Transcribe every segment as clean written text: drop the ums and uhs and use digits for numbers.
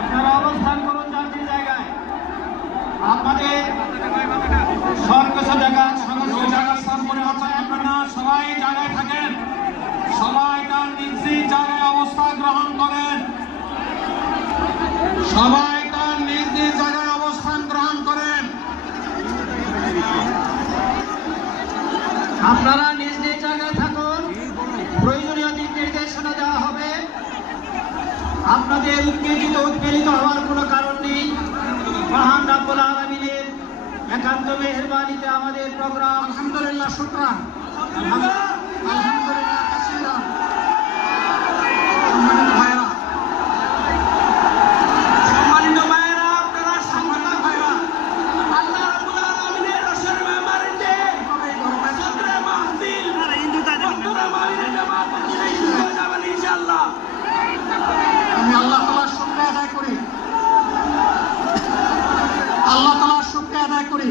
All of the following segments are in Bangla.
আপনারা অবস্থান করুন যার যে জায়গায়। আপনাদের সর্বস্ব জায়গা স্থান করে আপনারা না সবাই জায়গায় থাকেন, সবাই তার নিজ নিজ জায়গায় অবস্থান গ্রহণ করেন, সবাই তার নিজ নিজ জায়গায় অবস্থান গ্রহণ করেন। আপনারা নিজ নিজ জায়গায় থাকুন, প্রয়োজনীয় দিক নির্দেশনা দেওয়া হবে। আপনাদের উৎপীড়িত হওয়ার কোনো কারণ নেই। মহান রাব্বুল আলামিনের একান্ত মেহেরবানিতে আমাদের প্রোগ্রাম আলহামদুলিল্লাহ শুকরান আলহামদুলিল্লাহ কাসীরান। সম্মানিত ভাইরা, আপনারা সম্মানিত ভাইরা, আল্লাহ রাব্বুল আলামিনের রসের মেহমানিতে সদরে মাহফিল মহতরম আমিরে জামাত শুরু যাবেন ইনশাআল্লাহ। আমি আল্লাহ তাআলার শুকরিয়া আদায় করি, আল্লাহ তাআলার শুকরিয়া আদায় করি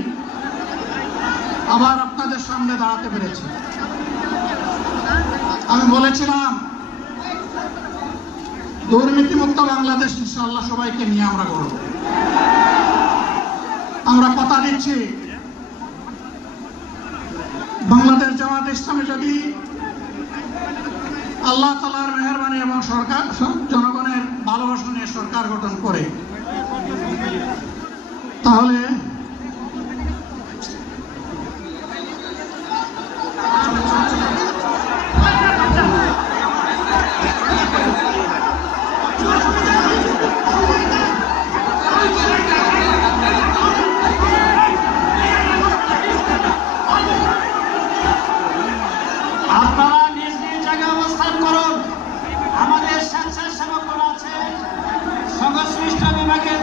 আবার আপনাদের সামনে দাঁড়াতে পেরেছি। আমি বলেছিলাম দুর্নীতিমুক্ত বাংলাদেশ ইনশাআল্লাহ সবাইকে নিয়ে আমরা গড়ব। আমরা কথা দিচ্ছি বাংলাদেশ জামাত ইসলামী যদি আল্লাহ তাআলার মেহেরবানি এবং সরকার জনগণের ভালোবাসা নিয়ে সরকার গঠন করে, তাহলে আপনারা নিজ নিজ জায়গায় অবস্থান করুন। আমাদের স্বেচ্ছাসেবকরা আছে, সংশ্লিষ্ট বিভাগের